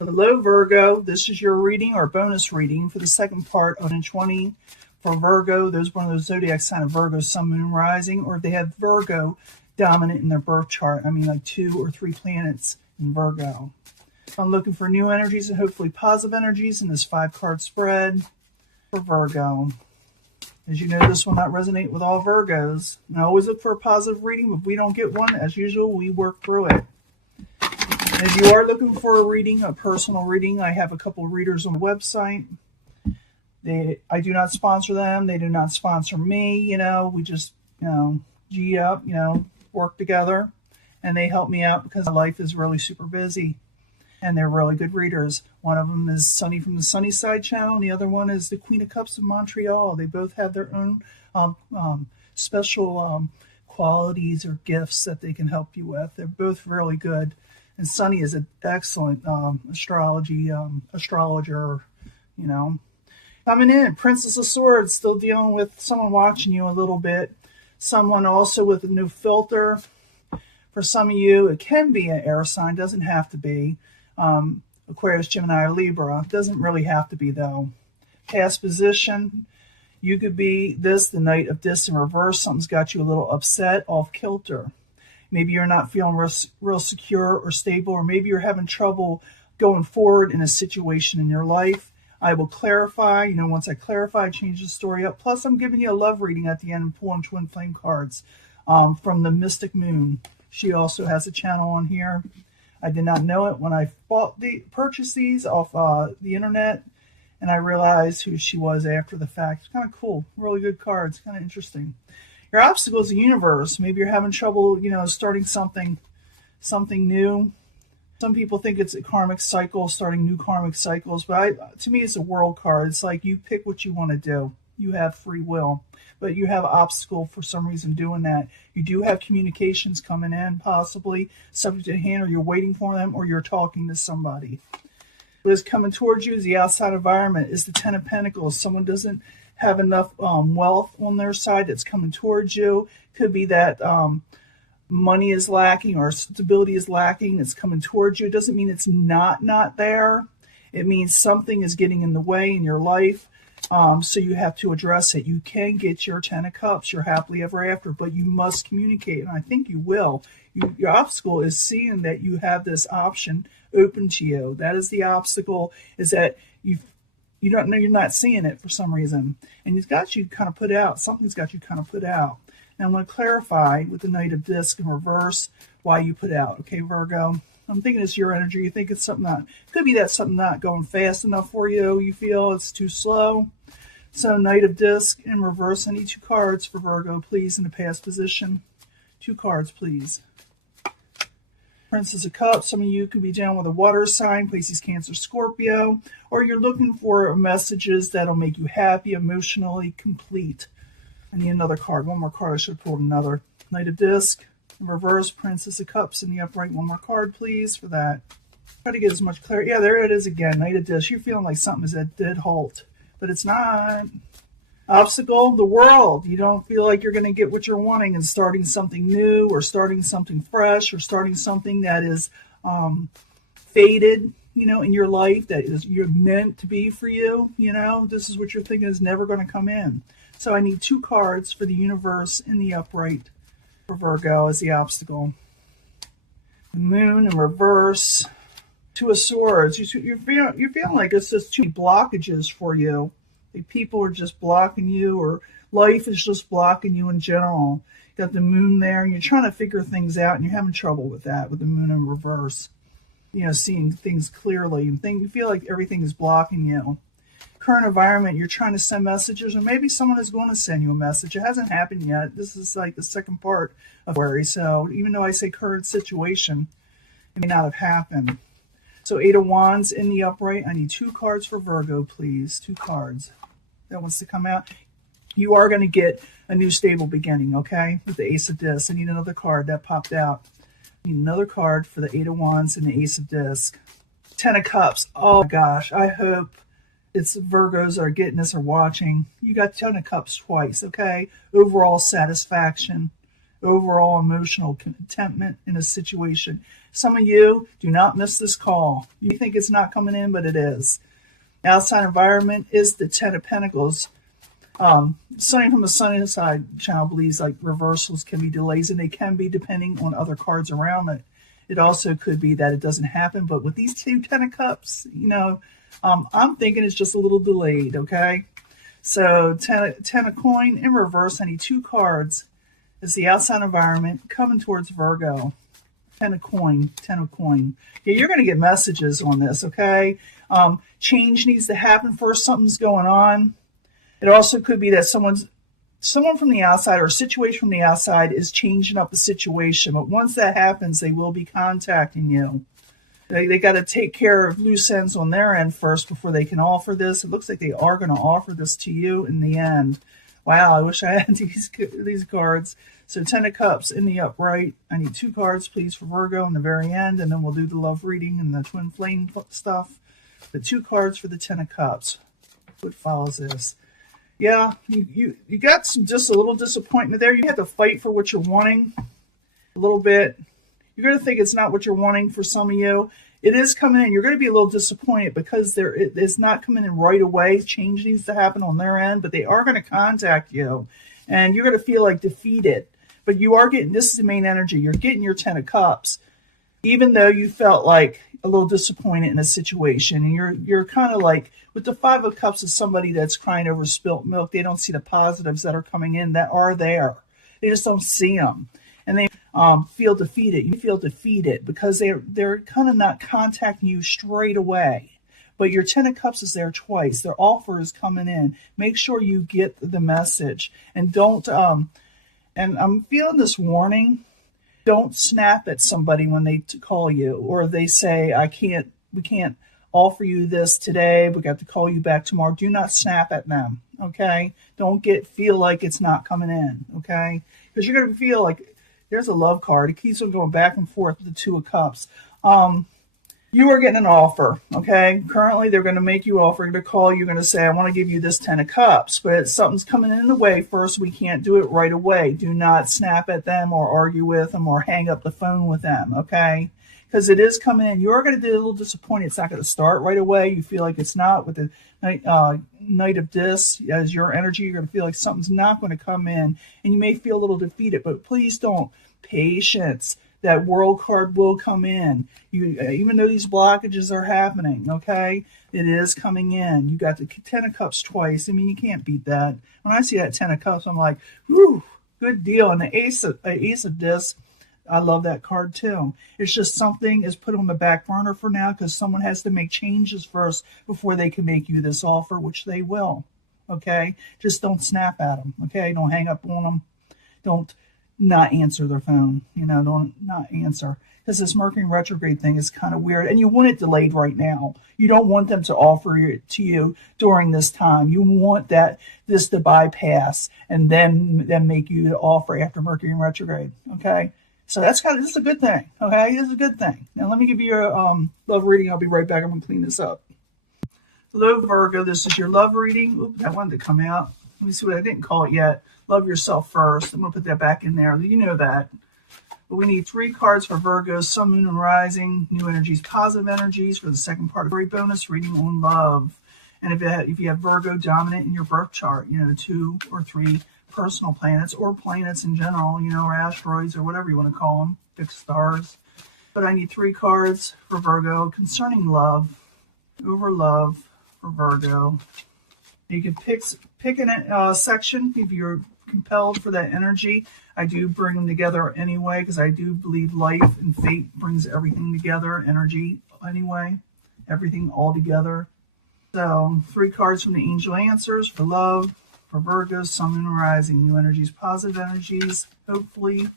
Hello, Virgo. This is your reading or bonus reading for the second part of 2020 for Virgo. There's one of those zodiac sign of Virgo, Sun, Moon, Rising, or if they have Virgo dominant in their birth chart. I mean, like 2 or 3 planets in Virgo. I'm looking for new energies and hopefully positive energies in this 5-card spread for Virgo. As you know, this will not resonate with all Virgos. And I always look for a positive reading, but if we don't get one, as usual, we work through it. And if you are looking for a reading, a personal reading, I have a couple of readers on the website. I do not sponsor them. They do not sponsor me. We just, G up, work together. And they help me out because my life is really super busy. And they're really good readers. One of them is Sunny from the Sunny Side channel, and the other one is the Queen of Cups of Montreal. They both have their own special qualities or gifts that they can help you with. They're both really good. And Sunny is an excellent astrologer, Coming in, Princess of Swords, still dealing with someone watching you a little bit. Someone also with a new filter. For some of you, it can be an air sign, doesn't have to be. Aquarius, Gemini, or Libra. Doesn't really have to be, though. Past position, you could be the Knight of Discs in reverse. Something's got you a little upset, off kilter. Maybe you're not feeling real secure or stable, or maybe you're having trouble going forward in a situation in your life. I will clarify. Once I clarify, change the story up. Plus, I'm giving you a love reading at the end and pulling twin flame cards from the Mystic Moon. She also has a channel on here. I did not know it when I purchased these off the internet, and I realized who she was after the fact. It's kind of cool. Really good cards. Kind of interesting. Your obstacle is the universe. Maybe you're having trouble, starting something new. Some people think it's a karmic cycle, starting new karmic cycles, but to me, it's a world card. It's like you pick what you want to do. You have free will, but you have obstacle for some reason doing that. You do have communications coming in, possibly subject to hand, or you're waiting for them, or you're talking to somebody. What is coming towards you is the outside environment, is the Ten of Pentacles. Someone doesn't have enough wealth on their side that's coming towards you. Could be that money is lacking or stability is lacking. It's coming towards you. It doesn't mean it's not there. It means something is getting in the way in your life. So you have to address it. You can get your 10 of Cups, your happily ever after, but you must communicate, and I think you will. Your obstacle is seeing that you have this option open to you. That is the obstacle, is that you don't know, you're not seeing it for some reason, and it's got you kind of put out. Something's got you kind of put out. Now I'm going to clarify with the Knight of Discs in reverse why you put out. Okay, Virgo. I'm thinking it's your energy. You think it's something that could be that something not going fast enough for you. You feel it's too slow. So Knight of Disc in reverse. I need 2 cards for Virgo, please, in the past position. 2 cards, please. Princess of Cups. Some of you could be down with a water sign, Pisces, Cancer, Scorpio, or you're looking for messages that'll make you happy, emotionally complete. I need another card. One more card. I should have pulled another. Knight of Disc in reverse, Princess of Cups in the upright. One more card, please, for that. Try to get as much clarity. Yeah, there it is again. Knight of Disc. You're feeling like something is at dead halt, but it's not. Obstacle, the world. You don't feel like you're going to get what you're wanting and starting something new or starting something fresh or starting something that is faded, in your life that is you're meant to be for you. This is what you're thinking is never going to come in. So I need 2 cards for the universe in the upright for Virgo as the obstacle. The Moon in reverse. 2 of Swords. You're feeling like it's just too many blockages for you. Like people are just blocking you, or life is just blocking you in general. You got the Moon there, and you're trying to figure things out, and you're having trouble with that with the Moon in reverse. Seeing things clearly, and you feel like everything is blocking you. Current environment, you're trying to send messages, or maybe someone is going to send you a message. It hasn't happened yet. This is like the second part of February. So even though I say current situation, it may not have happened. So 8 of Wands in the upright. I need 2 cards for Virgo, please. 2 cards. That wants to come out. You are going to get a new stable beginning, okay? With the Ace of Discs. I need another card that popped out. I need another card for the 8 of Wands and the Ace of Discs. 10 of Cups. Oh my gosh. I hope it's Virgos that are getting this or watching. You got 10 of Cups twice, okay? Overall satisfaction. overall emotional contentment in a situation. Some of you do not miss this call. You think it's not coming in, but it is. Outside environment is the Ten of Pentacles. Sunny from the sunny side channel believes like reversals can be delays, and they can be depending on other cards around it. It also could be that it doesn't happen, but with these two Ten of Cups, I'm thinking it's just a little delayed, okay? So ten of coin in reverse. I need 2 cards. It's the outside environment coming towards Virgo. 10 of coin, 10 of coin. Yeah, you're going to get messages on this, okay? Change needs to happen first. Something's going on. It also could be that someone from the outside or a situation from the outside is changing up the situation. But once that happens, they will be contacting you. They got to take care of loose ends on their end first before they can offer this. It looks like they are going to offer this to you in the end. Wow, I wish I had these cards. So 10 of Cups in the upright. I need 2 cards, please, for Virgo in the very end, and then we'll do the love reading and the twin flame stuff. The 2 cards for the 10 of Cups. What follows this? Yeah, you got just a little disappointment there. You have to fight for what you're wanting a little bit. You're going to think it's not what you're wanting for some of you. It is coming in. You're going to be a little disappointed because it's not coming in right away. Change needs to happen on their end, but they are going to contact you, and you're going to feel like defeated. But you are getting, this is the main energy. You're getting your 10 of Cups, even though you felt like a little disappointed in a situation. And you're kind of like, with the 5 of Cups is somebody that's crying over spilt milk. They don't see the positives that are coming in that are there. They just don't see them. And they feel defeated. You feel defeated because they're kind of not contacting you straight away. But your 10 of Cups is there twice. Their offer is coming in. Make sure you get the message. And don't, and I'm feeling this warning. Don't snap at somebody when they call you, or they say, we can't offer you this today. We got to call you back tomorrow. Do not snap at them, okay? Don't feel like it's not coming in, okay? Because you're going to feel like there's a love card. It keeps on going back and forth with the 2 of Cups. You are getting an offer, okay? Currently, they're going to make you offer. They're going to call you. You're going to say, I want to give you this 10 of Cups, but something's coming in the way first. We can't do it right away. Do not snap at them or argue with them or hang up the phone with them, okay? Because it is coming in. You're going to be a little disappointed. It's not going to start right away. You feel like it's not. With the Knight of Discs as your energy, you're going to feel like something's not going to come in, and you may feel a little defeated, but please don't. Patience. That World card will come in. Even though these blockages are happening, okay? It is coming in. You got the 10 of Cups twice. I mean, you can't beat that. When I see that 10 of Cups, I'm like, whew, good deal. And the Ace of Discs, I love that card too. It's just something is put on the back burner for now because someone has to make changes first before they can make you this offer, which they will, okay? Just don't snap at them, okay? Don't hang up on them. Don't not answer their phone, don't not answer. Because this Mercury retrograde thing is kind of weird, and you want it delayed right now. You don't want them to offer it to you during this time. You want this to bypass and then make you the offer after Mercury retrograde, okay? So this is a good thing, okay? This is a good thing. Now let me give you your love reading. I'll be right back. I'm going to clean this up. Hello, Virgo. This is your love reading. Oops, that wanted to come out. Let me see what I didn't call it yet. Love yourself first. I'm going to put that back in there. You know that. But we need 3 cards for Virgo, Sun, Moon, and Rising. New energies, positive energies for the second part of a bonus reading on love. And if you have Virgo dominant in your birth chart, 2 or 3 personal planets or planets in general, or asteroids or whatever you want to call them, fixed stars. But I need 3 cards for Virgo concerning love, over love for Virgo. You can pick a section if you're compelled for that energy. I do bring them together anyway because I do believe life and fate brings everything together, energy anyway, everything all together. So 3 cards from the Angel Answers for love, for Virgo, Sun, Moon, and Rising. New energies, positive energies, hopefully.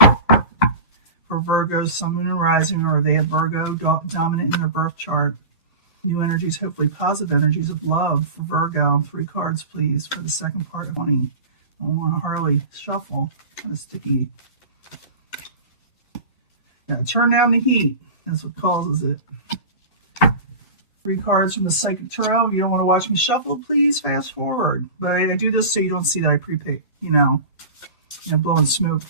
For Virgo, Sun, Moon, and Rising, or they have Virgo dominant in their birth chart. New energies, hopefully positive energies of love for Virgo. 3 cards, please, for the second part of 20. I don't want to hardly shuffle. Kind of sticky. Yeah, turn down the heat. That's what causes it. 3 cards from the Psychic Tarot. If you don't want to watch me shuffle, please fast forward. But I do this so you don't see that I blowing smoke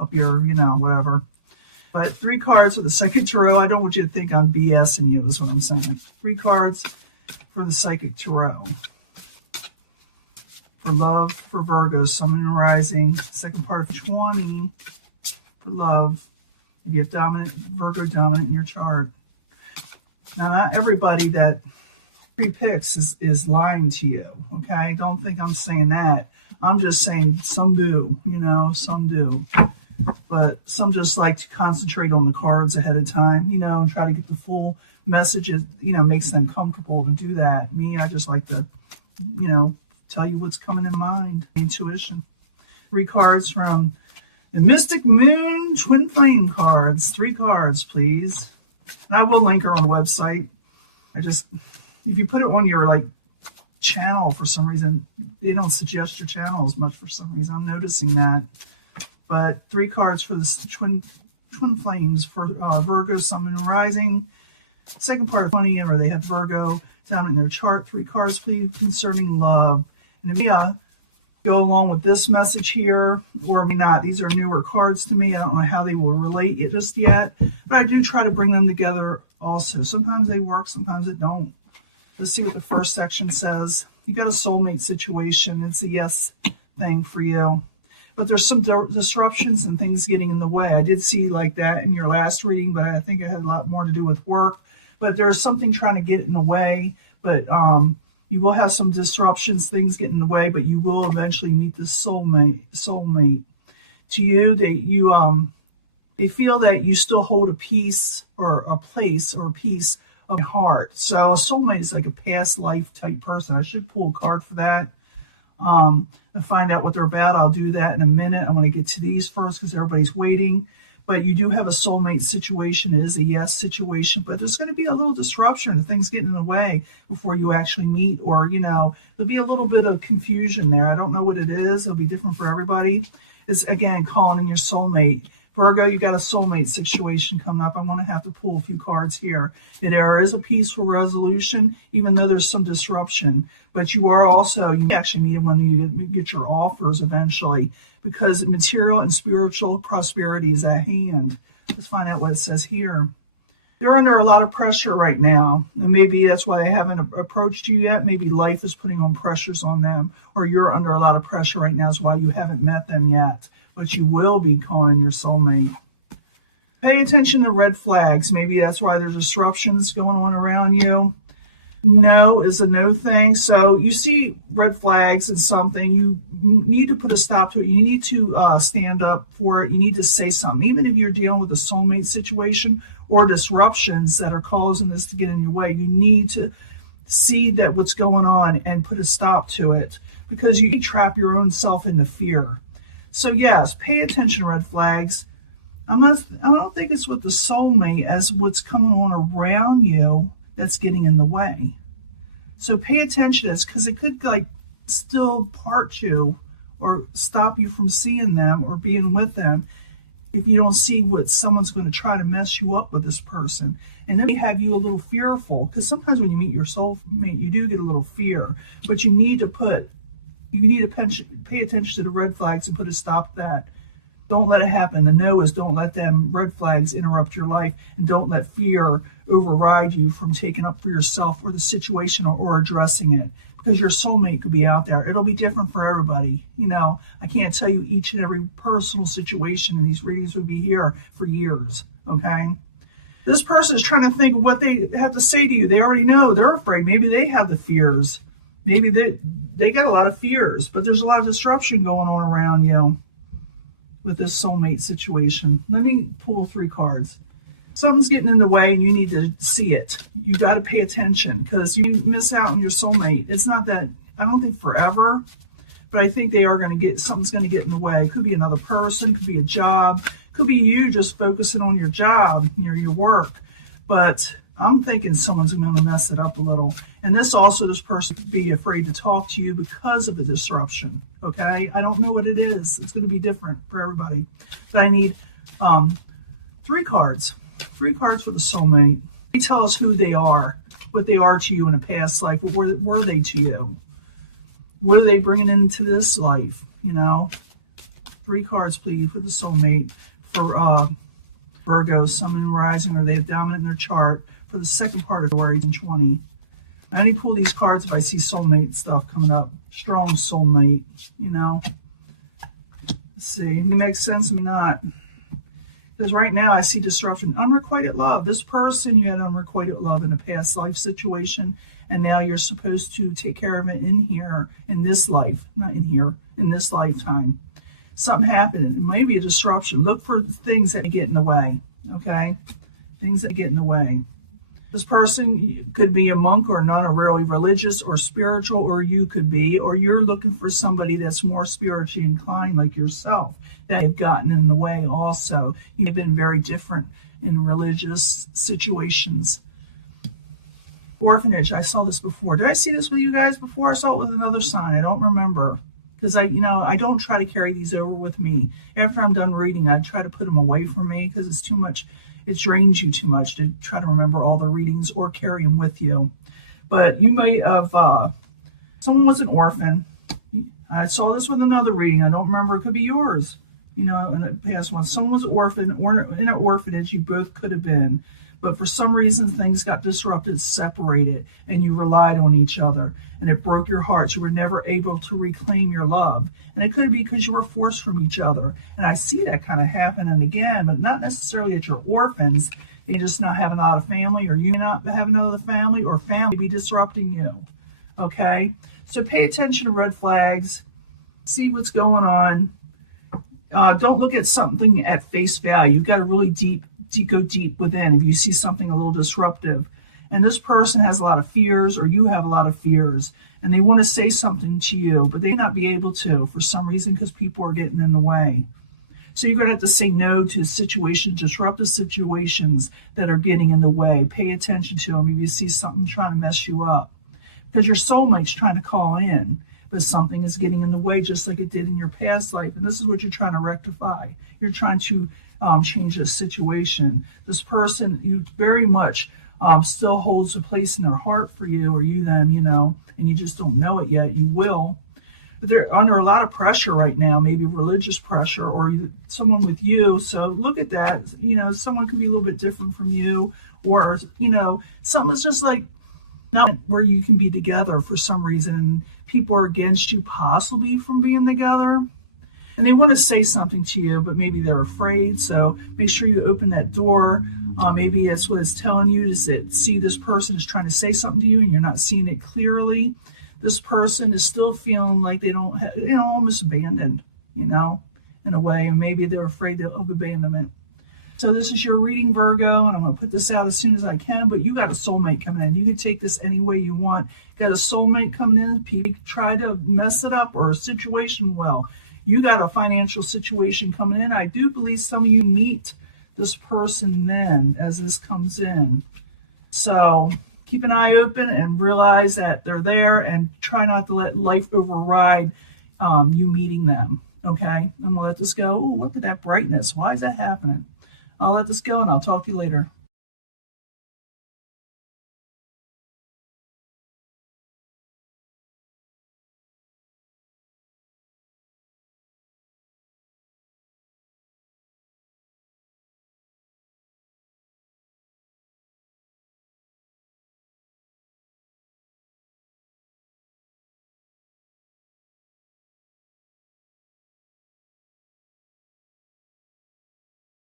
up your, whatever. But 3 cards for the Psychic Tarot. I don't want you to think I'm BSing you, is what I'm saying. 3 cards for the Psychic Tarot. For love, for Virgo, Sun and Rising. Second part of 20 for love. If you have dominant, Virgo dominant in your chart. Now, not everybody that pre-picks is lying to you, okay? Don't think I'm saying that. I'm just saying some do, some do. But some just like to concentrate on the cards ahead of time, and try to get the full messages, makes them comfortable to do that. Me, I just like to, tell you what's coming in mind, intuition. 3 cards from the Mystic Moon Twin Flame cards. 3 cards, please. And I will link her on the website. If you put it on your channel for some reason, they don't suggest your channel as much for some reason. I'm noticing that. But 3 cards for the twin flames for Virgo, Sun and Rising. Second part of 20, where they have Virgo down in their chart. 3 cards, please, concerning love. And it may go along with this message here, or it may not. These are newer cards to me. I don't know how they will relate it just yet, but I do try to bring them together also. Sometimes they work, sometimes it don't. Let's see what the first section says. You got a soulmate situation. It's a yes thing for you. But there's some disruptions and things getting in the way. I did see like that in your last reading, but I think it had a lot more to do with work. But there's something trying to get in the way. But you will have some disruptions, things get in the way, but you will eventually meet this soulmate. To you, they feel that you still hold a piece or a place or a piece of your heart. So a soulmate is like a past life type person. I should pull a card for that. To find out what they're about. I'll do that in a minute. I'm going to get to these first because everybody's waiting. But you do have a soulmate situation. It is a yes situation, but there's going to be a little disruption and things getting in the way before you actually meet, or, there'll be a little bit of confusion there. I don't know what it is. It'll be different for everybody. It's, again, calling in your soulmate. Virgo, you got a soulmate situation coming up. I'm going to have to pull a few cards here. There is a peaceful resolution, even though there's some disruption. But you actually meet them when you get your offers eventually, because material and spiritual prosperity is at hand. Let's find out what it says here. They're under a lot of pressure right now, and maybe that's why they haven't approached you yet. Maybe life is putting on pressures on them, or you're under a lot of pressure right now is why you haven't met them yet. But you will be calling your soulmate. Pay attention to red flags. Maybe that's why there's disruptions going on around you. No is a no thing. So you see red flags in something, you need to put a stop to it. You need to stand up for it. You need to say something. Even if you're dealing with a soulmate situation or disruptions that are causing this to get in your way, you need to see that what's going on and put a stop to it, because you can trap your own self into fear. So yes, pay attention to red flags. I don't think it's with the soulmate as what's coming on around you that's getting in the way. So pay attention to this, because it could still part you or stop you from seeing them or being with them if you don't see what someone's going to try to mess you up with this person. And then they have you a little fearful, because sometimes when you meet your soulmate, you do get a little fear, but you need to pay attention to the red flags and put a stop to that. Don't let it happen. The no is don't let them red flags interrupt your life, and don't let fear override you from taking up for yourself or the situation or addressing it, because your soulmate could be out there. It'll be different for everybody. I can't tell you each and every personal situation, and these readings would be here for years, okay? This person is trying to think of what they have to say to you. They already know. They're afraid. Maybe they have the fears. Maybe they got a lot of fears, but there's a lot of disruption going on around you with this soulmate situation. Let me pull 3 cards. Something's getting in the way and you need to see it. You got to pay attention, because you miss out on your soulmate. It's not that, I don't think forever, but I think something's going to get in the way. It could be another person, could be a job, could be you just focusing on your job, your work. But I'm thinking someone's going to mess it up a little. And this person could be afraid to talk to you because of the disruption, okay? I don't know what it is. It's going to be different for everybody. But I need 3 cards. 3 cards for the soulmate. They tell us who they are, what they are to you in a past life. What were they to you? What are they bringing into this life, 3 3 cards, please, for the soulmate for Virgo, Sun, Moon, Rising, or they have dominant in their chart for the second part of February 2020. I only pull these cards if I see soulmate stuff coming up. Strong soulmate, you know. Let's see. It makes sense to me not. Because right now I see disruption. Unrequited love. This person, you had unrequited love in a past life situation, and now you're supposed to take care of it in here, in this life. Not in here, in this lifetime. Something happened. It may be a disruption. Look for things that get in the way, okay? Things that get in the way. This person could be a monk or not a really religious or spiritual, or you could be, or you're looking for somebody that's more spiritually inclined like yourself that have gotten in the way also. You've been very different in religious situations. Orphanage, I saw this before. Did I see this with you guys before? I saw it with another sign. I don't remember. Because I don't try to carry these over with me. After I'm done reading, I try to put them away from me because it's too much. It drains you too much to try to remember all the readings or carry them with you. But you may have, someone was an orphan. I saw this with another reading. I don't remember. It could be yours, in the past one. Someone was an orphan or in an orphanage. You both could have been. But for some reason, things got disrupted, separated, and you relied on each other. And it broke your hearts. You were never able to reclaim your love. And it could be because you were forced from each other. And I see that kind of happening again, but not necessarily that you're orphans. You just not have another family, or you not have another family, or family be disrupting you. Okay? So pay attention to red flags. See what's going on. Don't look at something at face value. You've got to really go deep within if you see something a little disruptive. And this person has a lot of fears, or you have a lot of fears, and they want to say something to you, but they may not be able to for some reason because people are getting in the way. So you're going to have to say no to situations, disruptive situations that are getting in the way. Pay attention to them if you see something trying to mess you up. Because your soulmate's trying to call in, but something is getting in the way just like it did in your past life. And this is what you're trying to rectify. You're trying to change the situation. This person, you very much still holds a place in their heart for you, or you them, and you just don't know it yet. You will. But they're under a lot of pressure right now, maybe religious pressure, or someone with you. So look at that. Someone could be a little bit different from you, or, something's just like not where you can be together for some reason, and people are against you possibly from being together. And they want to say something to you, but maybe they're afraid. So make sure you open that door. Maybe that's what it's telling you, is that see this person is trying to say something to you and you're not seeing it clearly. This person is still feeling like they don't have, almost abandoned, in a way. And maybe they're afraid of abandonment. So this is your reading, Virgo, and I'm going to put this out as soon as I can. But you got a soulmate coming in. You can take this any way you want. Got a soulmate coming in. People try to mess it up, or a situation you got a financial situation coming in. I do believe some of you meet this person then as this comes in. So keep an eye open and realize that they're there, and try not to let life override you meeting them. Okay? I'm going to let this go. Oh, look at that brightness. Why is that happening? I'll let this go, and I'll talk to you later.